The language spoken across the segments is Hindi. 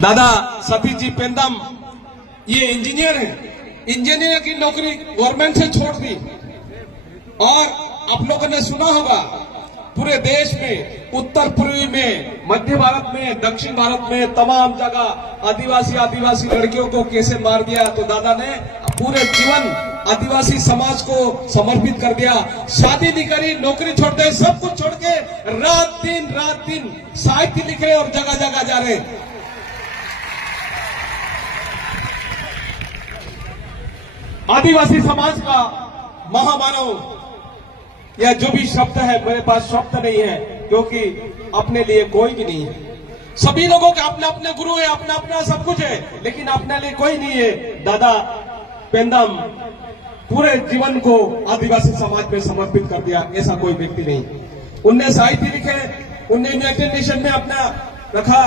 दादा सतीश जी पेंदम ये इंजीनियर हैं। इंजीनियर की नौकरी गवर्नमेंट से छोड़ दी और आप लोगों ने सुना होगा पूरे देश में, उत्तर पूर्वी में, मध्य भारत में, दक्षिण भारत में तमाम जगह आदिवासी लड़कियों को कैसे मार दिया। तो दादा ने पूरे जीवन आदिवासी समाज को समर्पित कर दिया। शादी नहीं करी, नौकरी छोड़ दे, सब कुछ छोड़ के रात दिन साहित्य लिखे और जगह जगह जा रहे। आदिवासी समाज का महामानव, यह जो भी शब्द है, मेरे पास शब्द नहीं है क्योंकि अपने लिए कोई भी नहीं है। सभी लोगों के अपने अपने गुरु है, अपना अपना सब कुछ है, लेकिन अपने लिए कोई नहीं है। दादा पेंदम पूरे जीवन को आदिवासी समाज में समर्पित कर दिया, ऐसा कोई व्यक्ति नहीं। उनने साहित्य लिखे, उनने यूनाइटेड नेशन में अपना रखा,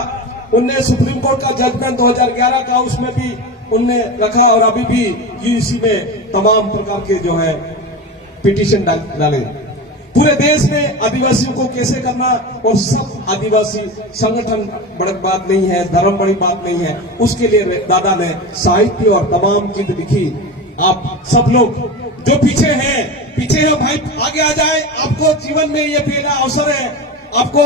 उनने सुप्रीम कोर्ट का जजमेंट 2011 का उसमें भी उनने रखा और अभी भी यूजीसी में तमाम प्रकार के जो है पिटीशन डाले। पूरे देश में आदिवासियों को कैसे करना, और सब आदिवासी संगठन बड़ी बात नहीं है, धर्म बड़ी बात नहीं है, उसके लिए दादा ने साहित्य और तमाम चीज लिखी। आप सब लोग जो पीछे हैं भाई आगे आ जाए। आपको जीवन में ये पहला अवसर है, आपको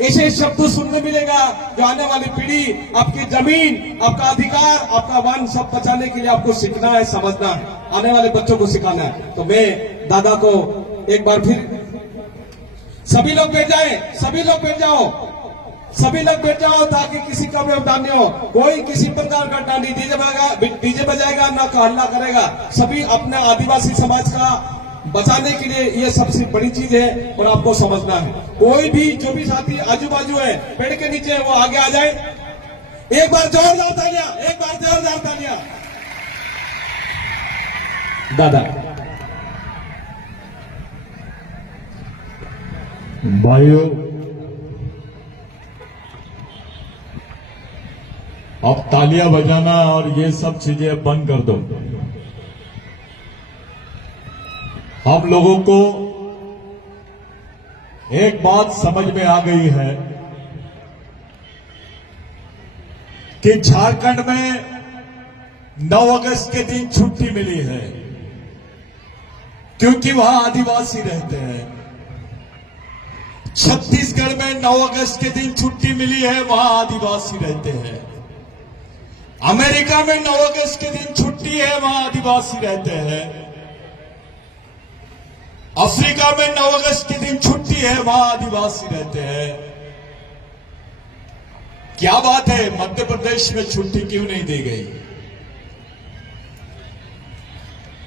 ऐसे शब्द सुनने मिलेगा जो आने वाली पीढ़ी, आपकी जमीन, आपका अधिकार, आपका वन सब बचाने के लिए आपको सीखना है, समझना है, आने वाले बच्चों को सिखाना है। तो मैं दादा को एक बार फिर सभी लोग बैठ जाओ ताकि किसी का व्यवधान नहीं हो। कोई किसी प्रकार का डांडी डीजे बजाएगा ना हल्ला करेगा। सभी अपने आदिवासी समाज का बचाने के लिए ये सबसे बड़ी चीज है और आपको समझना है। कोई भी जो भी साथी आजू बाजू है, पेड़ के नीचे है, वो आगे आ जाए। एक बार जोरदार तालियां। दादा भाइयों, अब तालियां बजाना और ये सब चीजें बंद कर दो। हम लोगों को एक बात समझ में आ गई है कि झारखंड में 9 अगस्त के दिन छुट्टी मिली है क्योंकि वहां आदिवासी रहते हैं। छत्तीसगढ़ में 9 अगस्त के दिन छुट्टी मिली है, वहां आदिवासी रहते हैं। अमेरिका में 9 अगस्त के दिन छुट्टी है, वहां आदिवासी रहते हैं। अफ्रीका में 9 अगस्त के दिन छुट्टी है, वहां आदिवासी रहते हैं। क्या बात है, मध्य प्रदेश में छुट्टी क्यों नहीं दी गई?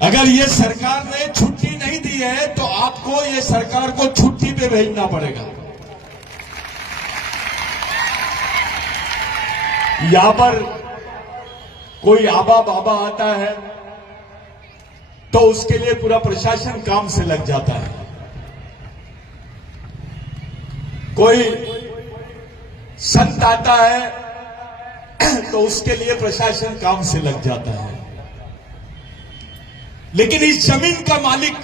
अगर ये सरकार ने छुट्टी नहीं दी है तो आपको ये सरकार को छुट्टी पे भेजना पड़ेगा। यहां पर कोई आबा बाबा आता है तो उसके लिए पूरा प्रशासन काम से लग जाता है। कोई संत आता है तो उसके लिए प्रशासन काम से लग जाता है। लेकिन इस जमीन का मालिक,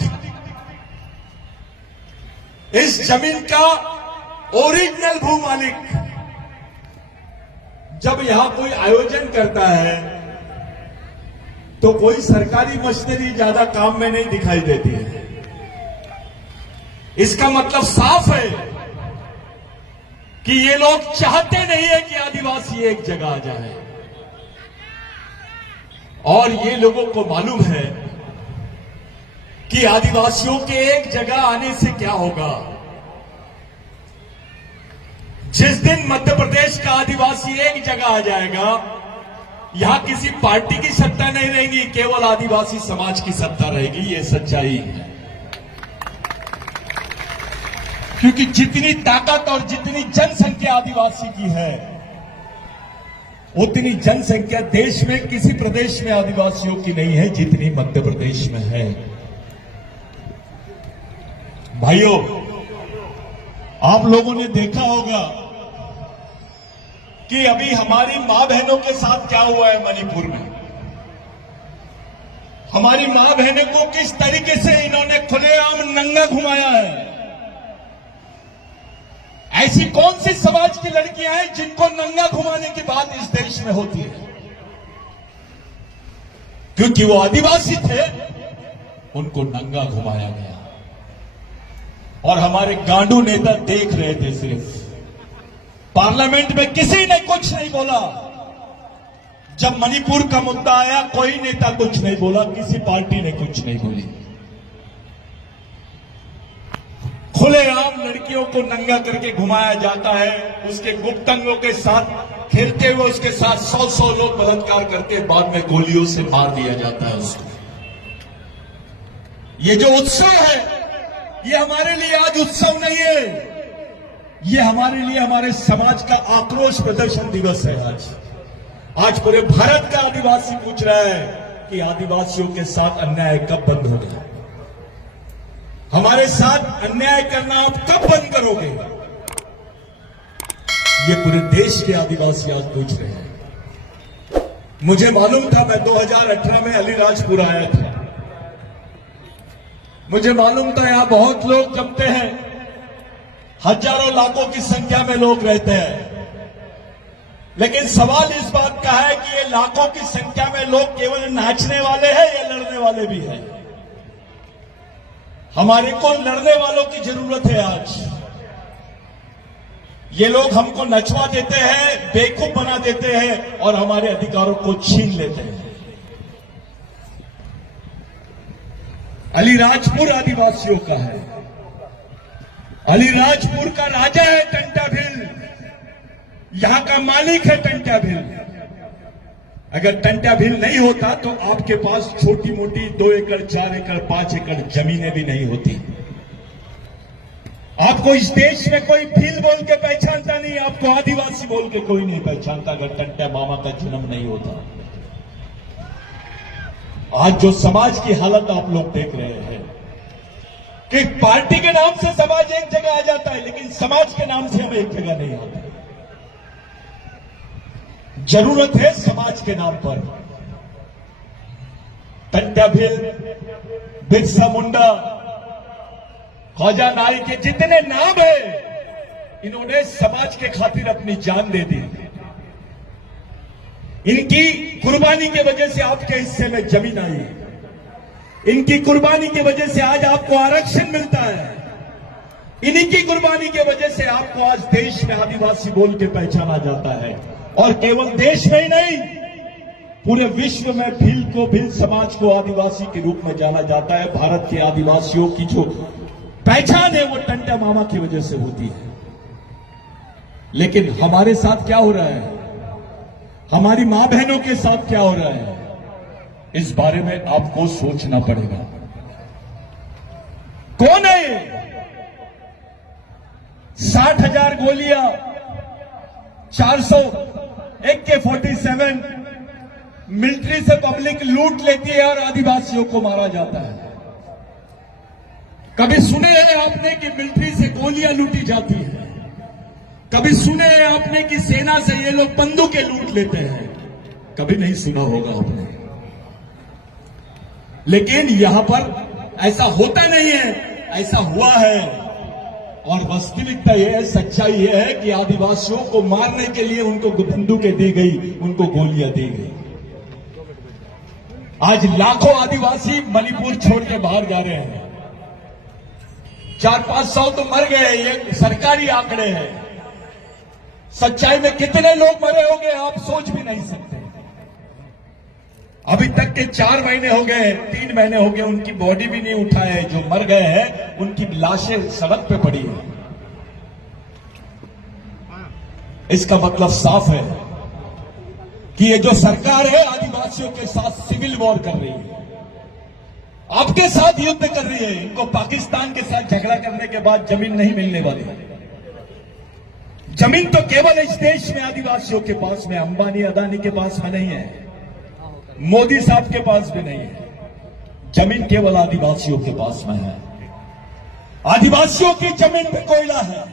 इस जमीन का ओरिजिनल भू मालिक जब यहां कोई आयोजन करता है तो कोई सरकारी मशीनरी ज्यादा काम में नहीं दिखाई देती है। इसका मतलब साफ है कि ये लोग चाहते नहीं है कि आदिवासी एक जगह आ जाए। और ये लोगों को मालूम है कि आदिवासियों के एक जगह आने से क्या होगा। जिस दिन मध्य प्रदेश का आदिवासी एक जगह आ जाएगा, यहां किसी पार्टी की सत्ता नहीं रहेगी, केवल आदिवासी समाज की सत्ता रहेगी। ये सच्चाई है, क्योंकि जितनी ताकत और जितनी जनसंख्या आदिवासी की है, उतनी जनसंख्या देश में किसी प्रदेश में आदिवासियों की नहीं है जितनी मध्य प्रदेश में है। भाइयों, आप लोगों ने देखा होगा कि अभी हमारी मां बहनों के साथ क्या हुआ है मणिपुर में। हमारी मां बहनों को किस तरीके से इन्होंने खुलेआम नंगा घुमाया है। ऐसी कौन सी समाज की लड़कियां हैं जिनको नंगा घुमाने की बात इस देश में होती है? क्योंकि वो आदिवासी थे, उनको नंगा घुमाया गया। और हमारे गांडू नेता देख रहे थे सिर्फ। पार्लियामेंट में किसी ने कुछ नहीं बोला। जब मणिपुर का मुद्दा आया, कोई नेता कुछ नहीं बोला, किसी पार्टी ने कुछ नहीं बोली। खुलेआम लड़कियों को नंगा करके घुमाया जाता है, उसके गुप्तंगों के साथ खेलते हुए उसके साथ 100 लोग बलात्कार करके बाद में गोलियों से मार दिया जाता है उसको। ये जो उत्सव है, ये हमारे लिए आज उत्सव नहीं है, ये हमारे लिए हमारे समाज का आक्रोश प्रदर्शन दिवस है। आज पूरे भारत का आदिवासी पूछ रहा है कि आदिवासियों के साथ अन्याय कब बंद होगा? हमारे साथ अन्याय करना आप कब बंद करोगे? ये पूरे देश के आदिवासी आज पूछ रहे हैं। मुझे मालूम था, मैं 2018 में अलीराजपुर आया था। मुझे मालूम था यहां बहुत लोग जमते हैं, हजारों लाखों की संख्या में लोग रहते हैं। लेकिन सवाल इस बात का है कि ये लाखों की संख्या में लोग केवल नाचने वाले हैं या लड़ने वाले भी हैं? हमारे को लड़ने वालों की जरूरत है आज। ये लोग हमको नचवा देते हैं, बेवकूफ बना देते हैं और हमारे अधिकारों को छीन लेते हैं। अलीराजपुर आदिवासियों का है। अलीराजपुर का राजा है टंटा भील, यहां का मालिक है टंटा भील। अगर टंटा भील नहीं होता तो आपके पास छोटी मोटी 2 एकड़ 4 एकड़ 5 एकड़ जमीनें भी नहीं होती। आपको इस देश में कोई भील बोल के पहचानता नहीं, आपको आदिवासी बोल के कोई नहीं पहचानता अगर टंटा मामा का जन्म नहीं होता। आज जो समाज की हालत आप लोग देख रहे हैं कि पार्टी के नाम से समाज एक जगह आ जाता है, लेकिन समाज के नाम से हम एक जगह नहीं आते। जरूरत है समाज के नाम पर। टंटा भील, बिरसा मुंडा, ख्वाजा नाई के जितने नाम है, इन्होंने समाज के खातिर अपनी जान दे दी। इनकी कुर्बानी की वजह से आपके हिस्से में जमीन आई। इनकी कुर्बानी की वजह से आज आपको आरक्षण मिलता है। इन्हीं की कुर्बानी की वजह से आपको आज देश में आदिवासी बोल के पहचाना जाता है। और केवल देश में ही नहीं, पूरे विश्व में भील को, भील समाज को आदिवासी के रूप में जाना जाता है। भारत के आदिवासियों की जो पहचान है वो टंटा मामा की वजह से होती है। लेकिन हमारे साथ क्या हो रहा है, हमारी मां बहनों के साथ क्या हो रहा है, इस बारे में आपको सोचना पड़ेगा। कौन है ये? 60,000 गोलियां, 400 AK-47 मिलिट्री से पब्लिक लूट लेती है और आदिवासियों को मारा जाता है। कभी सुने हैं आपने कि मिलिट्री से गोलियां लूटी जाती है? कभी सुने हैं आपने कि सेना से ये लोग बंदूकें लूट लेते हैं? कभी नहीं सुना होगा आपने। लेकिन यहां पर ऐसा होता नहीं है, ऐसा हुआ है। और वास्तविकता यह है, सच्चाई यह है कि आदिवासियों को मारने के लिए उनको बंदूकें दी गई, उनको गोलियां दी गई। आज लाखों आदिवासी मणिपुर छोड़ के बाहर जा रहे हैं। 400-500 तो मर गए, ये सरकारी आंकड़े हैं। सच्चाई में कितने लोग मरे होंगे आप सोच भी नहीं सकते। अभी तक के 4 महीने हो गए, 3 महीने हो गए, उनकी बॉडी भी नहीं उठाए है। जो मर गए हैं उनकी लाशें सड़क पे पड़ी है। इसका मतलब साफ है कि ये जो सरकार है आदिवासियों के साथ सिविल वॉर कर रही है, आपके साथ युद्ध कर रही है। इनको पाकिस्तान के साथ झगड़ा करने के बाद जमीन नहीं मिलने वाली। जमीन तो केवल इस देश में आदिवासियों के पास में, अंबानी अदानी के पास में नहीं है, मोदी साहब के पास भी नहीं है। जमीन केवल आदिवासियों के पास में है। आदिवासियों की जमीन पे कोयला है,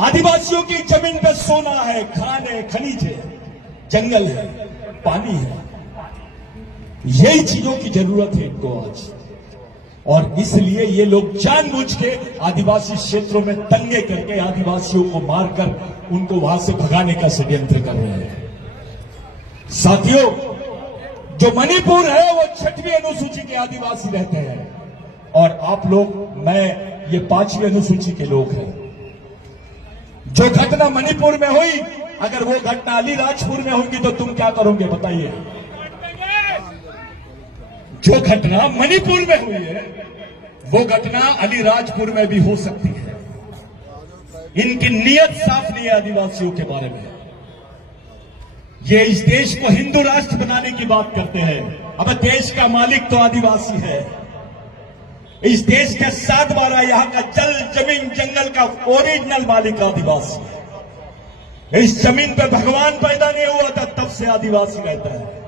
आदिवासियों की जमीन पे सोना है, खान है, खनिज है, जंगल है, पानी है। यही चीजों की जरूरत है इनको आज। और इसलिए ये लोग जानबूझ के आदिवासी क्षेत्रों में दंगे करके आदिवासियों को मारकर उनको वहां से भगाने का षड्यंत्र कर रहे हैं। साथियों, जो मणिपुर है वो 6वीं अनुसूची के आदिवासी रहते हैं और आप लोग, मैं, ये 5वीं अनुसूची के लोग हैं। जो घटना मणिपुर में हुई, अगर वो घटना अलीराजपुर में होगी तो तुम क्या करोगे बताइए? जो घटना मणिपुर में हुई है वो घटना अलीराजपुर में भी हो सकती है। इनकी नीयत साफ नहीं है आदिवासियों के बारे में। ये इस देश को हिंदू राष्ट्र बनाने की बात करते हैं। अब देश का मालिक तो आदिवासी है। इस देश के 7/12 यहां का जल, जमीन, जंगल का ओरिजिनल मालिक आदिवासी है। इस जमीन पर भगवान पैदा नहीं हुआ था, तब से आदिवासी रहता है।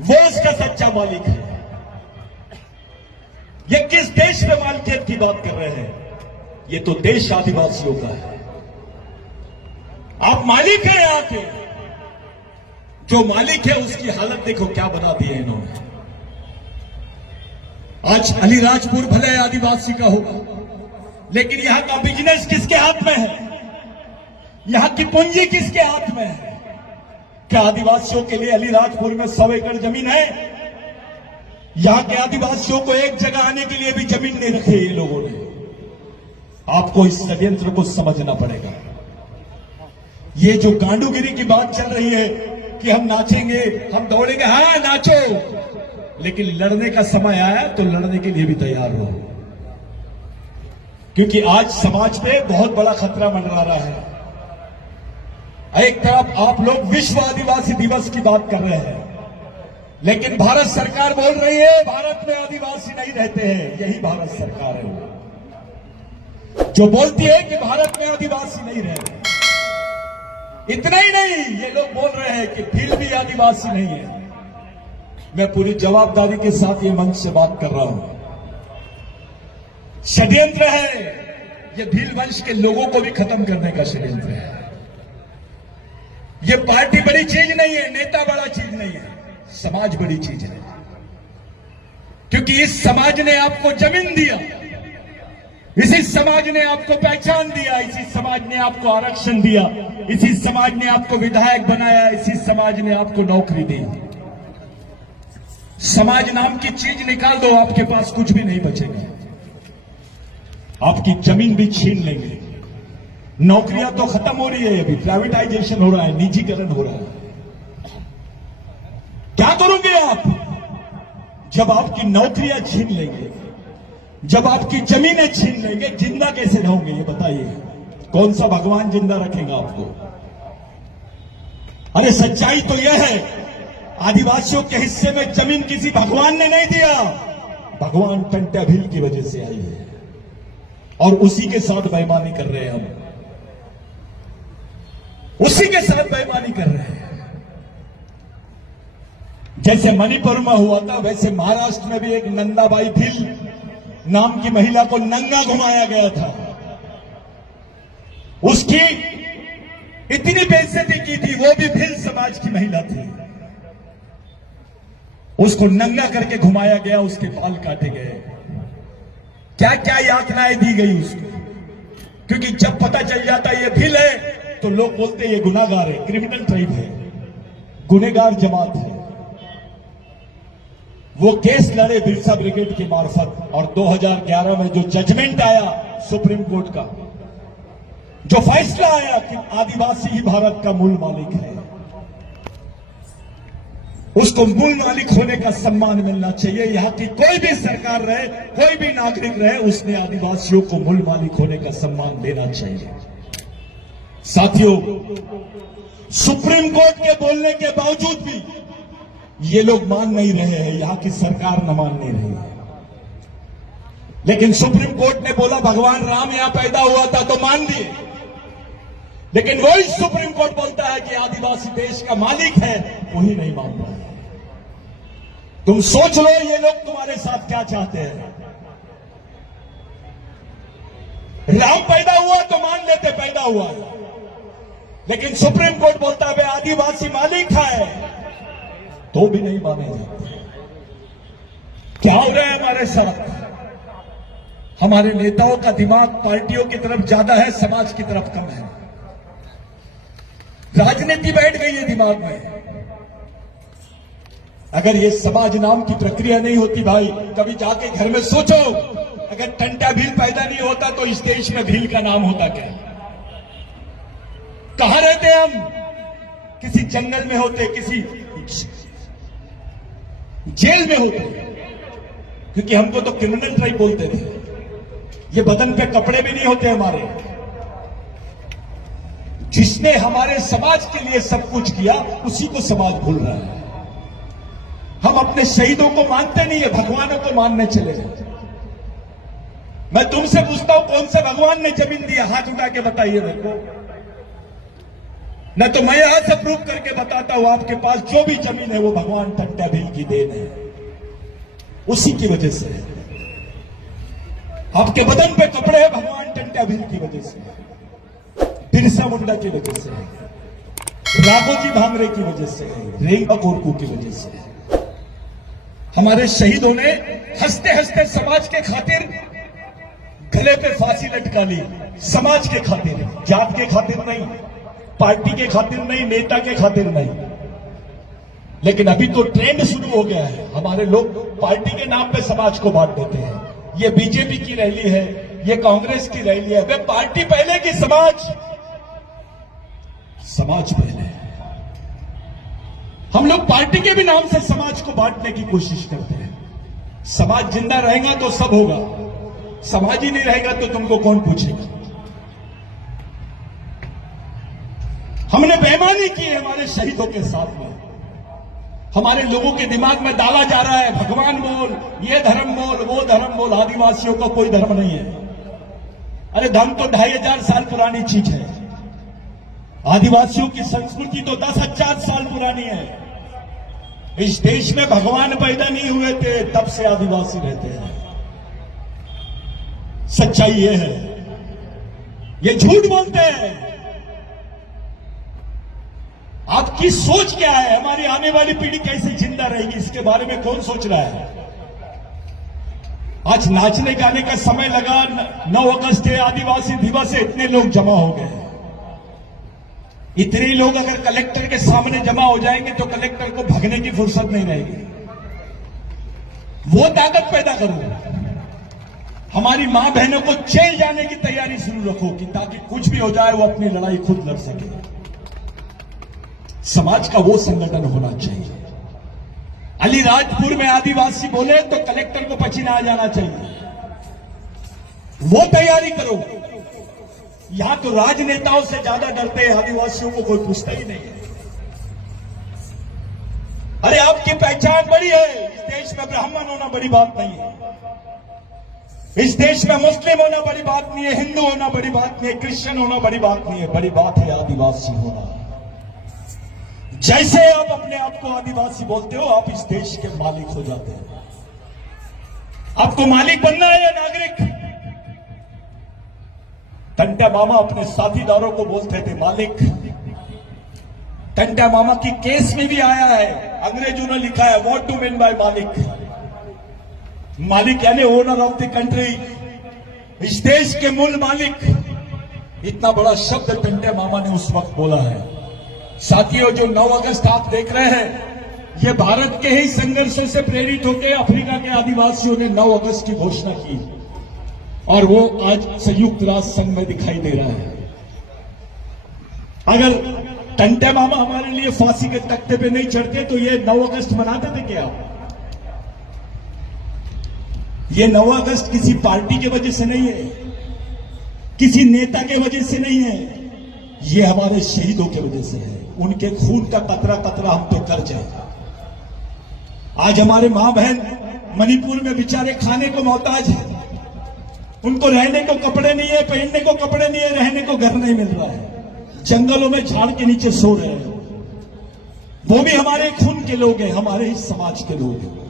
वो इसका सच्चा मालिक है। ये किस देश में मालिकियत की बात कर रहे हैं? ये तो देश आदिवासियों का है। आप मालिक हैं यहां के। जो मालिक है उसकी हालत देखो क्या बना दी है इन्होंने। आज अलीराजपुर भले आदिवासी का होगा, लेकिन यहां का बिजनेस किसके हाथ में है? यहां की पूंजी किसके हाथ में है? क्या आदिवासियों के लिए अलीराजपुर में 100 एकड़ जमीन है? यहां के आदिवासियों को एक जगह आने के लिए भी जमीन नहीं रखी ये लोगों ने। आपको इस षड्यंत्र को समझना पड़ेगा। ये जो गांडूगिरी की बात चल रही है कि हम नाचेंगे, हम दौड़ेंगे, हाँ नाचो, लेकिन लड़ने का समय आया तो लड़ने के लिए भी तैयार हो, क्योंकि आज समाज पे बहुत बड़ा खतरा मंडरा रहा है। एक तरफ आप लोग विश्व आदिवासी दिवस की बात कर रहे हैं, लेकिन भारत सरकार बोल रही है भारत में आदिवासी नहीं रहते हैं। यही भारत सरकार है जो बोलती है कि भारत में आदिवासी नहीं रहते। इतना ही नहीं, ये लोग बोल रहे हैं कि भील भी आदिवासी नहीं है। मैं पूरी जवाबदारी के साथ ये मंच से बात कर रहा हूं। षड्यंत्र है, ये भील वंश के लोगों को भी खत्म करने का षड्यंत्र है। ये पार्टी बड़ी चीज नहीं है, नेता बड़ा चीज नहीं है, समाज बड़ी चीज है। क्योंकि इस समाज ने आपको जमीन दिया, इसी समाज ने आपको पहचान दिया, इसी समाज ने आपको आरक्षण दिया, इसी समाज ने आपको विधायक बनाया, इसी समाज ने आपको नौकरी दी। समाज नाम की चीज निकाल दो, आपके पास कुछ भी नहीं बचेगा। आपकी जमीन भी छीन लेंगे। नौकरियां तो खत्म हो रही है, अभी प्राइवेटाइजेशन हो रहा है, निजीकरण हो रहा है। क्या करोगे आप जब आपकी नौकरियां छीन लेंगे, जब आपकी जमीनें छीन लेंगे? जिंदा कैसे रहोगे ये बताइए? कौन सा भगवान जिंदा रखेगा आपको? अरे सच्चाई तो यह है, आदिवासियों के हिस्से में जमीन किसी भगवान ने नहीं दिया, भगवान टंट्या भील की वजह से आई है और उसी के साथ बेईमानी कर रहे हैं हम, उसी के साथ बेईमानी कर रहे हैं। जैसे मणिपुर में हुआ था, वैसे महाराष्ट्र में भी एक नंदाबाई भील नाम की महिला को नंगा घुमाया गया था। उसकी इतनी बेइज्जती की थी, वो भी भील समाज की महिला थी। उसको नंगा करके घुमाया गया, उसके बाल काटे गए, क्या क्या यातनाएं दी गई उसको। क्योंकि जब पता चल जाता ये भील है तो लोग बोलते ये गुनाहगार है, क्रिमिनल ट्राइब है, गुनहगार जमात है। वो केस लड़े बिरसा ब्रिगेड की मार्फत, और 2011 में जो जजमेंट आया सुप्रीम कोर्ट का, जो फैसला आया कि आदिवासी ही भारत का मूल मालिक है, उसको मूल मालिक होने का सम्मान मिलना चाहिए। यहां की कोई भी सरकार रहे, कोई भी नागरिक रहे, उसने आदिवासियों को मूल मालिक होने का सम्मान देना चाहिए। साथियों, सुप्रीम कोर्ट के बोलने के बावजूद भी ये लोग मान नहीं रहे हैं, यहां की सरकार न मान नहीं रही है। लेकिन सुप्रीम कोर्ट ने बोला भगवान राम यहां पैदा हुआ था तो मान दिए, लेकिन वही सुप्रीम कोर्ट बोलता है कि आदिवासी देश का मालिक है, वही नहीं मान रहा है। तुम सोच लो ये लोग तुम्हारे साथ क्या चाहते हैं। राम पैदा हुआ तो मान लेते पैदा हुआ है, लेकिन सुप्रीम कोर्ट बोलता है आदिवासी मालिक है, तो भी नहीं माने जाते। क्या हो रहा है हमारे साथ? हमारे नेताओं का दिमाग पार्टियों की तरफ ज्यादा है, समाज की तरफ कम है। राजनीति बैठ गई है दिमाग में। अगर ये समाज नाम की प्रक्रिया नहीं होती भाई, कभी जाके घर में सोचो, अगर टंटा भील पैदा नहीं होता तो इस देश में भील का नाम होता क्या? कहां रहते हम? किसी जंगल में होते, किसी जेल में होते, क्योंकि हमको तो क्रिमिनल ट्राइब बोलते थे। ये बदन पे कपड़े भी नहीं होते हमारे। जिसने हमारे समाज के लिए सब कुछ किया उसी को समाज भूल रहा है। हम अपने शहीदों को मानते नहीं है, भगवानों को मानने चले जाते। मैं तुमसे पूछता हूं, कौन से भगवान ने जमीन दिया? हाथ उठा के बताइए मेरे को। न तो मैं यहां से प्रूव करके बताता हूं, आपके पास जो भी जमीन है वो भगवान टंटा भील की देन है, उसी की वजह से है। आपके बदन पे कपड़े हैं भगवान टंटा भील की वजह से, बिरसा मुंडा की वजह से, राघोजी भांगरे की वजह से, रेंगा कोरकू की वजह से। हमारे शहीदों ने हंसते हंसते समाज के खातिर गले पे फांसी लटका ली। समाज के खातिर, जात के खातिर नहीं, पार्टी के खातिर नहीं, नेता के खातिर नहीं। लेकिन अभी तो ट्रेंड शुरू हो गया है, हमारे लोग पार्टी के नाम पे समाज को बांट देते हैं। ये बीजेपी की रैली है, ये कांग्रेस की रैली है। वे पार्टी पहले की समाज पहले। हम लोग पार्टी के भी नाम से समाज को बांटने की कोशिश करते हैं। समाज जिंदा रहेगा तो सब होगा, समाज ही नहीं रहेगा तो तुमको कौन पूछेगा? हमने बेईमानी की है हमारे शहीदों के साथ में। हमारे लोगों के दिमाग में डाला जा रहा है, भगवान बोल, ये धर्म बोल, वो धर्म बोल। आदिवासियों का कोई धर्म नहीं है। अरे धर्म तो 2500 साल पुरानी चीज है। आदिवासियों की संस्कृति तो 10,000 साल पुरानी है। इस देश में भगवान पैदा नहीं हुए थे तब से आदिवासी रहते हैं। सच्चाई ये है, ये झूठ बोलते हैं। आपकी सोच क्या है? हमारी आने वाली पीढ़ी कैसे जिंदा रहेगी, इसके बारे में कौन सोच रहा है? आज नाचने गाने का समय लगा, 9 अगस्त है, आदिवासी दिवस है, इतने लोग जमा हो गए। इतने लोग अगर कलेक्टर के सामने जमा हो जाएंगे तो कलेक्टर को भगने की फुर्सत नहीं रहेगी। वो ताकत पैदा करो, हमारी मां बहनों को जेल जाने की तैयारी शुरू रखो कि ताकि कुछ भी हो जाए वो अपनी लड़ाई खुद लड़ सके। समाज का वो संगठन होना चाहिए। अलीराजपुर में आदिवासी बोले तो कलेक्टर को पसीना आ जाना चाहिए, वो तैयारी करो। यहां तो राजनेताओं से ज्यादा डरते हैं, आदिवासियों को कोई पूछता ही नहीं है। अरे आपकी पहचान बड़ी है, इस देश में ब्राह्मण होना बड़ी बात नहीं है, इस देश में मुस्लिम होना बड़ी बात नहीं है, हिंदू होना बड़ी बात नहीं है, क्रिश्चियन होना बड़ी बात नहीं है। बड़ी बात है आदिवासी होना। जैसे आप अपने आप को आदिवासी बोलते हो, आप इस देश के मालिक हो जाते हैं। आपको मालिक बनना है या नागरिक? टंटा मामा अपने साथीदारों को बोलते थे मालिक। टंटा मामा की केस में भी आया है, अंग्रेजों ने लिखा है व्हाट टू मीन बाय मालिक। मालिक यानी ओनर ऑफ द कंट्री, इस देश के मूल मालिक। इतना बड़ा शब्द टंटा मामा ने उस वक्त बोला है। साथियों, जो 9 अगस्त आप देख रहे हैं, ये भारत के ही संघर्षों से प्रेरित होकर अफ्रीका के आदिवासियों ने 9 अगस्त की घोषणा की और वो आज संयुक्त राष्ट्र संघ में दिखाई दे रहा है। अगर टंटा मामा हमारे लिए फांसी के तख्ते पे नहीं चढ़ते तो ये 9 अगस्त मनाते थे क्या? ये 9 अगस्त किसी पार्टी की वजह से नहीं है, किसी नेता के वजह से नहीं है, ये हमारे शहीदों की वजह से है। उनके खून का कतरा कतरा हम पे कर्ज है। आज हमारे मां बहन मणिपुर में बेचारे खाने को मोहताज है, उनको रहने को कपड़े नहीं है, पहनने को कपड़े नहीं है, रहने को घर नहीं मिल रहा है, जंगलों में झाड़ के नीचे सो रहे हैं। वो भी हमारे खून के लोग हैं, हमारे ही समाज के लोग हैं।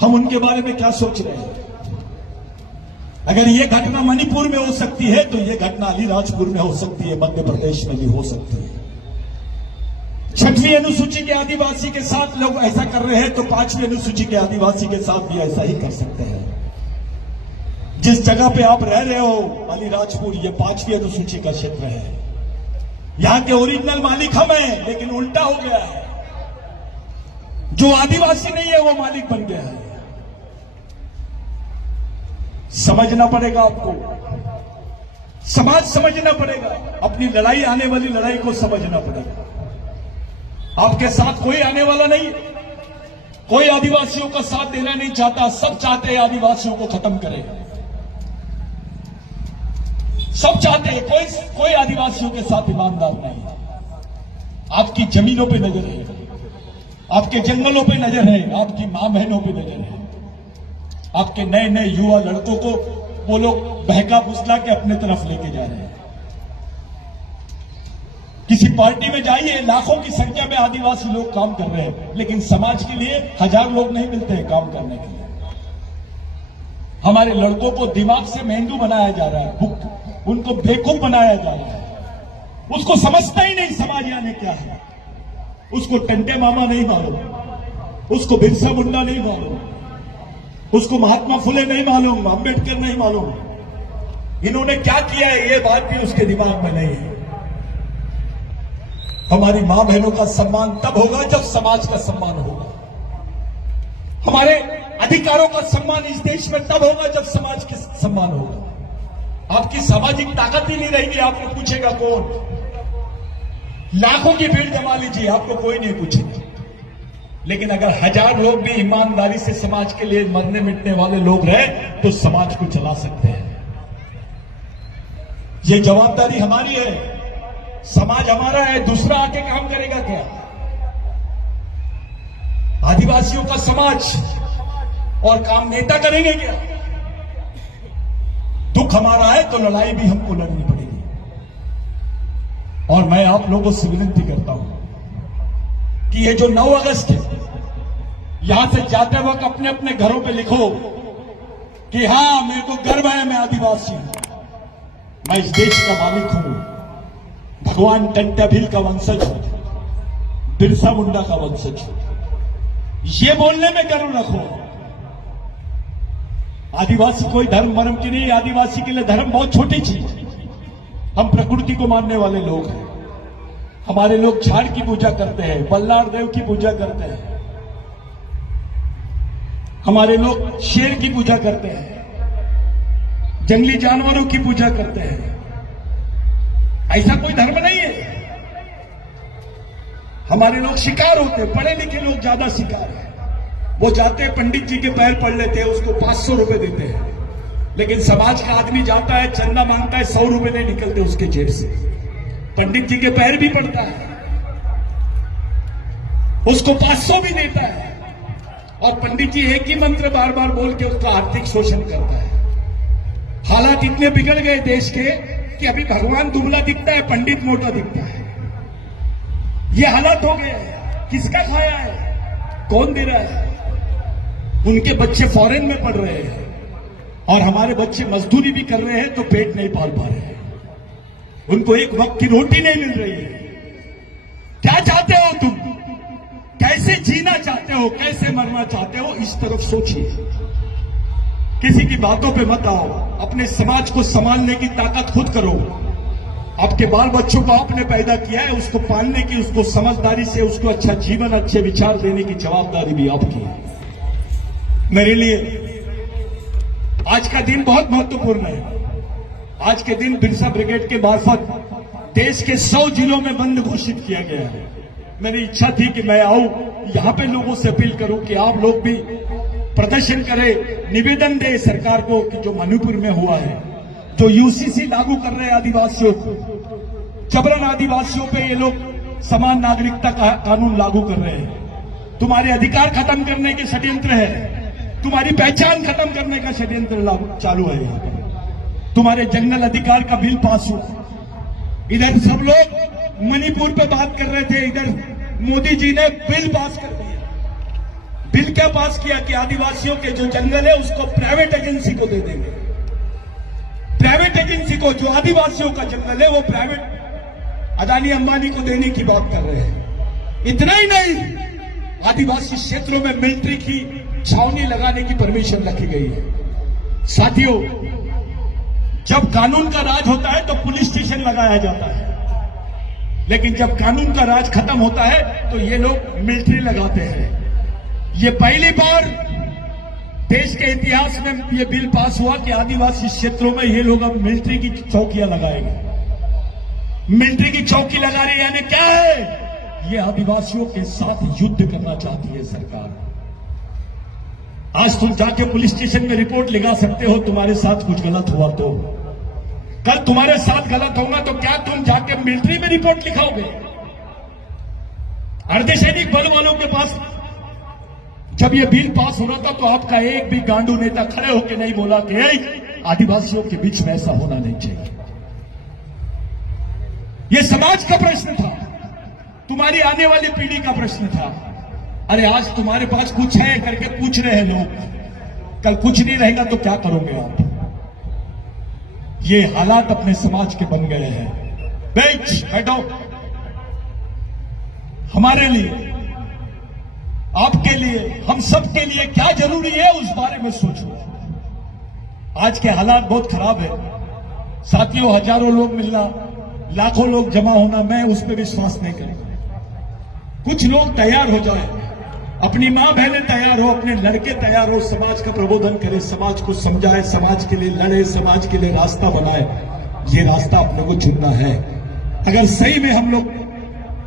हम उनके बारे में क्या सोच रहे हैं? अगर ये घटना मणिपुर में हो सकती है तो ये घटना अलीराजपुर में हो सकती है, मध्य प्रदेश में भी हो सकती है। छठवीं अनुसूची के आदिवासी के साथ लोग ऐसा कर रहे हैं तो पांचवी अनुसूची के आदिवासी के साथ भी ऐसा ही कर सकते हैं। जिस जगह पे आप रह रहे हो अलीराजपुर, ये पांचवी अनुसूची का क्षेत्र है। यहां के ओरिजिनल मालिक हम हैं, लेकिन उल्टा हो गया है। जो आदिवासी नहीं है वो मालिक बन गया है। समझना पड़ेगा आपको, समाज समझना पड़ेगा, अपनी लड़ाई, आने वाली लड़ाई को समझना पड़ेगा। आपके साथ कोई आने वाला नहीं, कोई आदिवासियों का साथ देना नहीं चाहता। सब चाहते हैं आदिवासियों को खत्म करें, सब चाहते हैं। कोई आदिवासियों के साथ ईमानदार नहीं है। आपकी जमीनों पे नजर है, आपके जंगलों पे नजर है, आपकी मां बहनों पे नजर है। आपके नए नए युवा लड़कों को वो लोग बहका फुसला के अपने तरफ लेके जा रहे हैं। किसी पार्टी में जाइए, लाखों की संख्या में आदिवासी लोग काम कर रहे हैं, लेकिन समाज के लिए 1000 लोग नहीं मिलते हैं काम करने के लिए। हमारे लड़कों को दिमाग से मेंदू बनाया जा रहा है, उनको बेवकूफ बनाया जा रहा है। उसको समझता ही नहीं समाज यानी क्या है। उसको टंटे मामा नहीं मालूम, उसको बिरसा मुंडा नहीं मालूम, उसको महात्मा फुले नहीं मालूम, अंबेडकर नहीं मालूम। इन्होंने क्या किया है ये बात भी उसके दिमाग में नहीं है। हमारी मां बहनों का सम्मान तब होगा जब समाज का सम्मान होगा। हमारे अधिकारों का सम्मान इस देश में तब होगा जब समाज का सम्मान होगा। आपकी सामाजिक ताकत ही नहीं रहेगी, आपको पूछेगा कौन? लाखों की भीड़ जमा लीजिए, आपको कोई नहीं पूछेगा। लेकिन अगर 1000 लोग भी ईमानदारी से समाज के लिए मरने मिटने वाले लोग रहे तो समाज को चला सकते हैं। ये जवाबदारी हमारी है, समाज हमारा है, दूसरा आके काम करेगा क्या? आदिवासियों का समाज और काम नेता करेंगे क्या? दुख हमारा है तो लड़ाई भी हमको लड़नी पड़ेगी। और मैं आप लोगों से विनती करता हूं कि ये जो 9 अगस्त है, यहां से जाते वक्त अपने अपने घरों पे लिखो कि हां, मेरे को गर्व है, मैं आदिवासी हूं, मैं इस देश का मालिक हूं, भगवान टंटा भील का वंशज हूं, बिरसा मुंडा का वंशज हूं। ये बोलने में गर्व रखो। आदिवासी कोई धर्म मरम की नहीं, आदिवासी के लिए धर्म बहुत छोटी चीज। हम प्रकृति को मानने वाले लोग हैं। हमारे लोग झाड़ की पूजा करते हैं, बल्लार देव की पूजा करते हैं, हमारे लोग शेर की पूजा करते हैं, जंगली जानवरों की पूजा करते हैं। ऐसा कोई धर्म नहीं है। हमारे लोग शिकार होते हैं, पढ़े लिखे लोग ज्यादा शिकार है। वो जाते हैं पंडित जी के पैर पड़ लेते हैं, उसको 500 रुपए देते हैं। लेकिन समाज का आदमी जाता है, चंदा मांगता है, 100 रुपए नहीं निकलते उसके जेब से। पंडित जी के पैर भी पड़ता है, उसको 500 भी देता है। और पंडित जी एक ही मंत्र बार बार बोल के उसका आर्थिक शोषण करता है। हालात इतने बिगड़ गए देश के कि अभी भगवान दुबला दिखता है, पंडित मोटा दिखता है। ये हालात हो गए हैं। किसका खाया है? कौन दे रहा है? उनके बच्चे फॉरेन में पढ़ रहे हैं और हमारे बच्चे मजदूरी भी कर रहे हैं तो पेट नहीं पाल पा रहे हैं। उनको एक वक्त की रोटी नहीं मिल रही है। क्या चाहते हो तुम? कैसे जीना चाहते हो? कैसे मरना चाहते हो? इस तरफ सोचिए। किसी की बातों पे मत आओ। अपने समाज को संभालने की ताकत खुद करो। आपके बाल बच्चों को आपने पैदा किया है, उसको पालने की, उसको समझदारी से उसको अच्छा जीवन, अच्छे विचार देने की जवाबदारी भी आपकी है। मेरे लिए आज का दिन बहुत महत्वपूर्ण है। आज के दिन बिरसा ब्रिगेड के मार्फत देश के 100 जिलों में बंद घोषित किया गया है। मेरी इच्छा थी कि मैं आऊं, यहां पे लोगों से अपील करूं कि आप लोग भी प्रदर्शन करें, निवेदन दें सरकार को कि जो मणिपुर में हुआ है, जो यूसीसी लागू कर रहे हैं आदिवासियों को, जबरन आदिवासियों पे ये लोग समान नागरिकता का कानून लागू कर रहे हैं। तुम्हारे अधिकार खत्म करने के षड्यंत्र है, तुम्हारी पहचान खत्म करने का षड्यंत्र चालू है। यहाँ पर तुम्हारे जंगल अधिकार का बिल पास हुआ। इधर सब लोग मणिपुर पे बात कर रहे थे, इधर मोदी जी ने बिल पास कर दिया। बिल क्या पास किया कि आदिवासियों के जो जंगल है उसको प्राइवेट एजेंसी को दे देंगे। प्राइवेट एजेंसी को, जो आदिवासियों का जंगल है वो प्राइवेट अदानी अंबानी को देने की बात कर रहे हैं। इतना ही नहीं, आदिवासी क्षेत्रों में मिलिट्री की छावनी लगाने की परमिशन रखी गई है। साथियों, जब कानून का राज होता है तो पुलिस स्टेशन लगाया जाता है, लेकिन जब कानून का राज खत्म होता है तो ये लोग मिलिट्री लगाते हैं। ये पहली बार देश के इतिहास में ये बिल पास हुआ कि आदिवासी क्षेत्रों में ये लोग अब मिलिट्री की चौकियां लगाएंगे। मिलिट्री की चौकी लगा रही यानी क्या है? ये आदिवासियों के साथ युद्ध करना चाहती है सरकार। आज तुम जाके पुलिस स्टेशन में रिपोर्ट लिखा सकते हो तुम्हारे साथ कुछ गलत हुआ तो, कल तुम्हारे साथ गलत होगा तो क्या तुम जाके मिलिट्री में रिपोर्ट लिखाओगे? अर्धसैनिक बल वालों के पास जब ये बिल पास हो रहा था तो आपका एक भी गांडू नेता खड़े होकर नहीं बोला कि आदिवासियों के बीच में ऐसा होना नहीं चाहिए। ये समाज का प्रश्न था, तुम्हारी आने वाली पीढ़ी का प्रश्न था। अरे आज तुम्हारे पास कुछ है करके पूछ रहे हैं लोग, कल कुछ नहीं रहेगा तो क्या करोगे आप? ये हालात अपने समाज के बन गए हैं। बैठो, हमारे लिए, आपके लिए, हम सब के लिए क्या जरूरी है उस बारे में सोचो। आज के हालात बहुत खराब है साथियों। हजारों लोग मिलना, लाखों लोग जमा होना, मैं उस पर विश्वास नहीं करूंगा। कुछ लोग तैयार हो जाए, अपनी मां बहनें तैयार हो, अपने लड़के तैयार हो, समाज का प्रबोधन करे, समाज को समझाए, समाज के लिए लड़े, समाज के लिए रास्ता बनाए। ये रास्ता अपने को चुनना है। अगर सही में हम लोग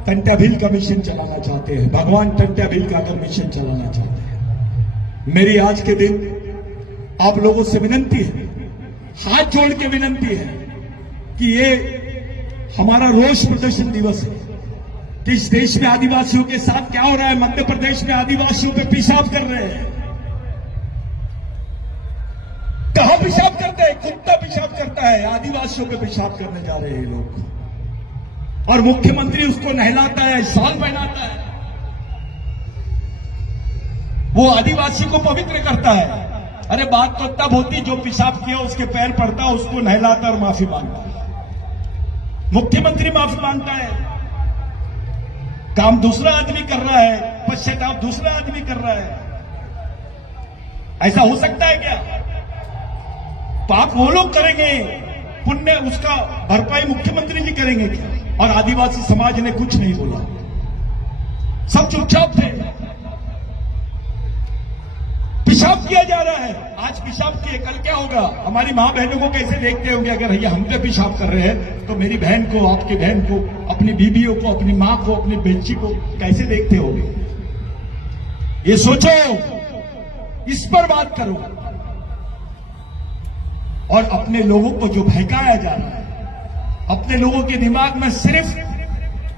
टंट्याभील का मिशन चलाना चाहते हैं, भगवान टंट्याभील का अगर मिशन चलाना चाहते हैं, मेरी आज के दिन आप लोगों से विनंती है, हाथ जोड़ के विनंती है कि ये हमारा रोष प्रदर्शन दिवस है कि इस देश में आदिवासियों के साथ क्या हो रहा है। मध्य प्रदेश में आदिवासियों पे पेशाब कर रहे हैं। कहां पेशाब करते हैं? कुत्ता पेशाब करता है, आदिवासियों पे पेशाब करने जा रहे हैं लोग। और मुख्यमंत्री उसको नहलाता है, शाल पहनाता है, वो आदिवासी को पवित्र करता है। अरे बात तो तब होती जो पेशाब किया उसके पैर पड़ता, उसको नहलाता और माफी मांगता। मुख्यमंत्री माफी मांगता है, काम दूसरा आदमी कर रहा है, पश्चाताप दूसरा आदमी कर रहा है। ऐसा हो सकता है क्या? पाप वो लोग करेंगे, पुण्य उसका भरपाई मुख्यमंत्री जी करेंगे क्या? और आदिवासी समाज ने कुछ नहीं बोला, सब चुपचाप थे। पेशाब किया जा रहा है, आज पेशाब किए, कल क्या होगा? हमारी मां बहनों को कैसे देखते होंगे? अगर ये हम पे पेशाब कर रहे हैं तो मेरी बहन को, आपकी बहन को, अपनी बीबियों को, अपनी मां को, अपनी बेटी को कैसे देखते होंगे? ये सोचो, इस पर बात करो। और अपने लोगों को जो भड़काया जा रहा है, अपने लोगों के दिमाग में सिर्फ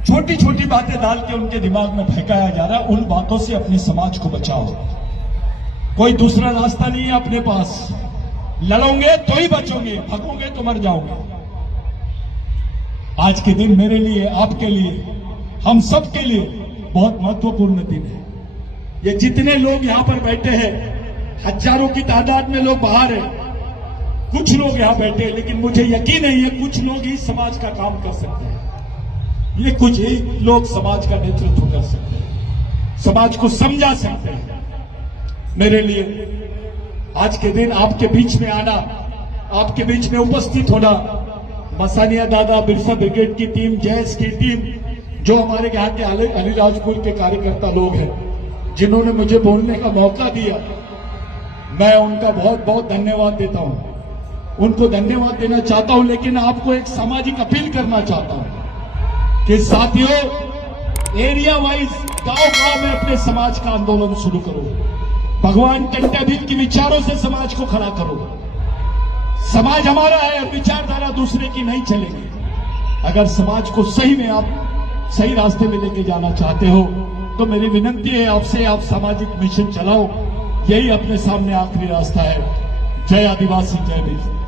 छोटी छोटी बातें डाल के उनके दिमाग में भड़काया जा रहा है, उन बातों से अपने समाज को बचाओ। कोई दूसरा रास्ता नहीं है अपने पास। लड़ोगे तो ही बचोगे, भगोगे तो मर जाओगे। आज के दिन मेरे लिए, आपके लिए, हम सब के लिए बहुत महत्वपूर्ण दिन है। ये जितने लोग यहां पर बैठे हैं, हजारों की तादाद में लोग बाहर हैं, कुछ लोग यहां बैठे हैं, लेकिन मुझे यकीन नहीं है कुछ लोग ही समाज का काम कर सकते हैं। ये कुछ ही लोग समाज का नेतृत्व कर सकते हैं, समाज को समझा सकते हैं। मेरे लिए आज के दिन आपके बीच में आना, आपके बीच में उपस्थित होना, मसानिया दादा बिरसा ब्रिगेड की टीम, जैस की टीम, जो हमारे यहाँ के अलीराजपुर के कार्यकर्ता लोग हैं, जिन्होंने मुझे बोलने का मौका दिया, मैं उनका बहुत बहुत धन्यवाद देता हूं। उनको धन्यवाद देना चाहता हूं, लेकिन आपको एक सामाजिक अपील करना चाहता हूं कि साथियों, एरिया वाइज गांव-गांव में अपने समाज का आंदोलन शुरू करो। भगवान टंट्याभील के विचारों से समाज को खड़ा करो। समाज हमारा है और विचारधारा दूसरे की नहीं चलेगी। अगर समाज को सही में आप सही रास्ते में लेके जाना चाहते हो तो मेरी विनंती है आपसे, आप सामाजिक मिशन चलाओ। यही अपने सामने आखिरी रास्ता है। जय आदिवासी, जय भील।